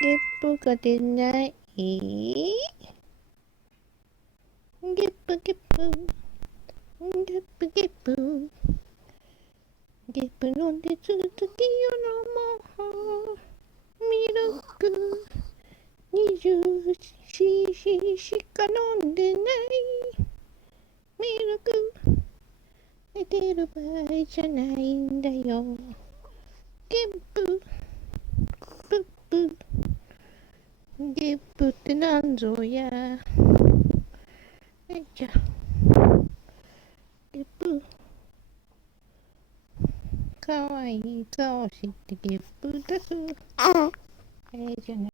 ゲップが出ない。ゲップゲップ。ゲップゲップ。ゲップ飲んで続きを飲もう。ミルク 20cc しか飲んでない。ミルク寝てる場合じゃないんだよ。ゲッププップ。ゲップってなんぞや。じゃゲップかわいい顔してゲップ出す。じゃない。